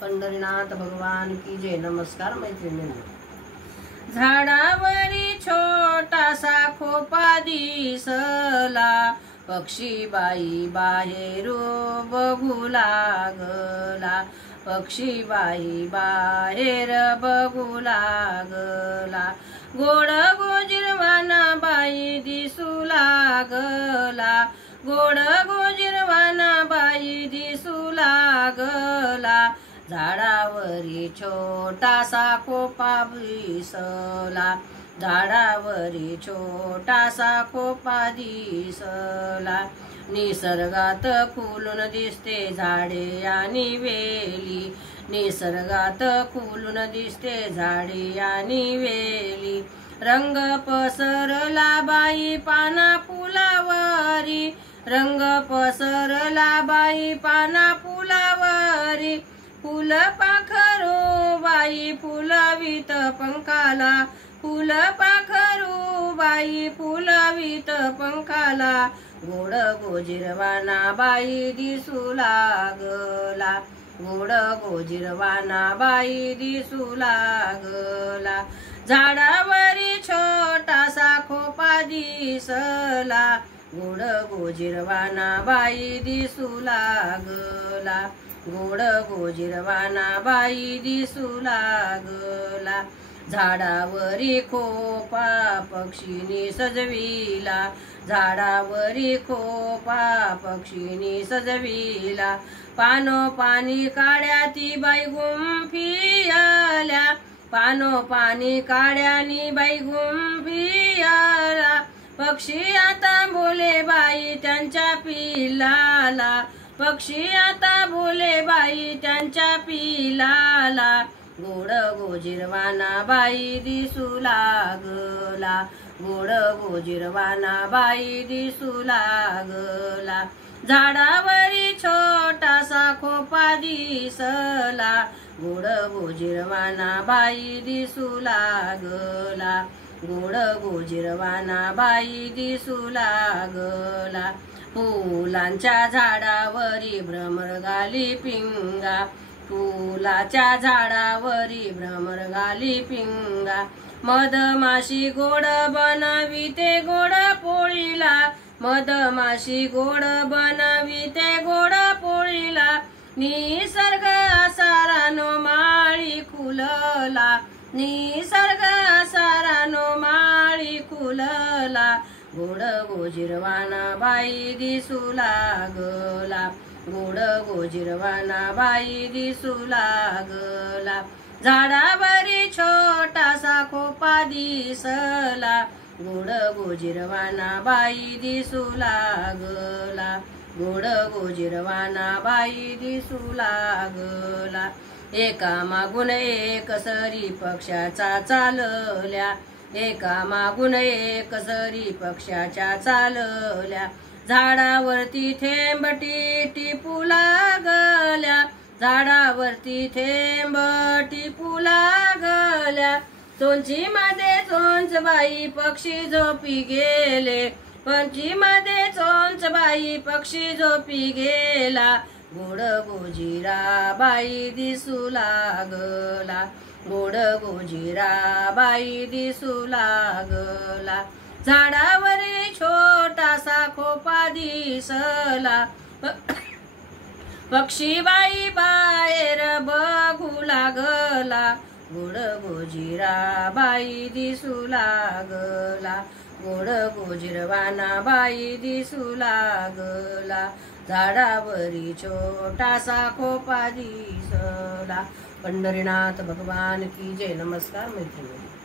पंढरीनाथ भगवान की जय। नमस्कार मैत्रिणींनो. झाडावरी छोटासा खोपा दिसला, पक्षीबाई बाहेर बघू लागला, पक्षीबाई बाहेर बघू लागला. गोड गोजिरवाना बाई दिसू लागला, गोड गोजिरवाना बाई दिसू लागला. झाडावरी छोटासा खोपा दिसला, झाडावरी छोटासा खोपा दिसला. निसर्गात खुलून दिसते झाडे आणि वेली, निसर्गात खुलून दिसते झाडे आणि वेली. रंग पसरला बाई पाना फुलावरी, रंग पसरला बाई पाना फुलावरी. फुल पाखरू बाई फुलवीत पंखाला, फुल पाखरू बाई फुलवीत पंखाला. गोड गोजिरवाना बाई दिसू लागला, गोड गोजिरवाना बाई दिसू लागला. झाडावरी छोटासा खोपा दिसला, गोड गोजिरवाना बाई दिसू लागला, गोड गोजिरवाना बाई दिसू लागला. झाडावरी खोपा पक्षीनी सजविला, झाडावरी खोपा पक्षीनी सजविला. पानोपानी काड्या ती बाई गुंफी आल्या, पानोपानी काड्यानी बाई गुंफी आला. पक्षी आता बोले बाई त्यांच्या पिलाला, पक्षी आता बोले बाई त्यांच्या पिलाला. गोड गोजिरवाना बाई दिसू लागला, गोड गोजिरवाना बाई दिसू लागला. झाडावरी छोटासा खोपा दिसला, गोड गोजिरवाना बाई दिसू लागला, गोड गोजिरवाना बाई दिसू लागला. फुलांच्या झाडावरी भ्रमरगाली पिंगा, फुलाच्या झाडावरी भ्रमरगाली पिंगा. मधमाशी गोड बनविते गोड पोळीला, मधमाशी गोड बनविते गोड पोळीला. निसर्ग सारानो माळी खुलला, निसर्ग सारानो माळी खुलला. गोड गोजिरवाना बाई दिसू लागला, गोड गोजिरवाना बाई दिसू लागला. झाडावरी छोटासा खोपा दिसला, गोड गोजिरवाना बाई दिसू लागला, गोड गोजिरवाना बाई दिसू लागला. एका मागून एक सरी पक्षाचा चालल्या, एका मागून एक सरी पक्षाच्या चालल्या. झाडावरती थेंब टिपू लागल्या, झाडावरती थेंब टिपू लागल्या. चोंचीमध्ये चोंचबाई पक्षी झोपी गेले, पंचीमध्ये चोंचबाई पक्षी झोपी गेला. गोड गोजिरा बाई दिसू लागला, गोड गोजिरा बाई दिसू लागला. झाडावरी छोटासा खोपा दिसला, पक्षीबाई बाहेर बघू लागला. गोड गोजिरा बाई दिसू लागला, गोड गोजिरवाना बाई दिसू लागला. झाडावरी छोटासा खोपा दिसला. पंढरीनाथ भगवान की जय. नमस्कार मैत्रिणी.